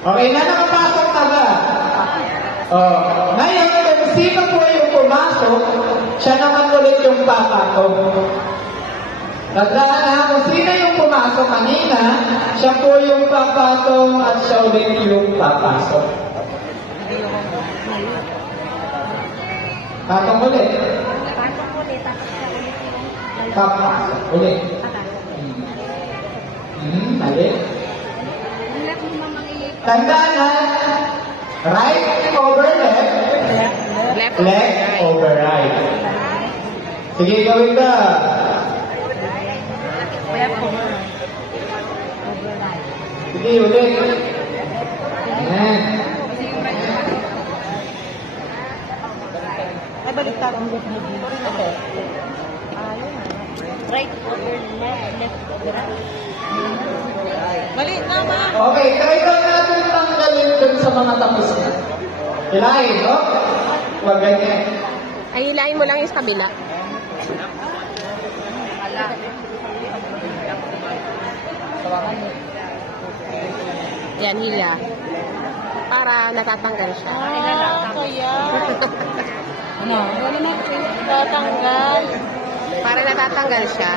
Okay na, nakapasok na ba? Ngayon, kung sino po yung pumasok, siya naman ulit yung papatong. Tandaan na, kung sino yung pumasok kanina, siya po yung papatong at siya ulit yung papasok. Patong ulit. Papasok ulit. Mali. Tandaan na, right over left, left over right. Sige, gawin ka. Sige, ulit. Ayan. Ay, baliktad ang left na dito. Right over left over right. Mali, tama. Okay, kahit lang natin tanggalin dun sa mga tapos na. Hilahin, no? Huwag ganyan. Ay, hilahin mo lang yung sa kabila. Yan, hila. Para natatanggal siya. Kaya. Ano? Tatanggal. Para natatanggal siya.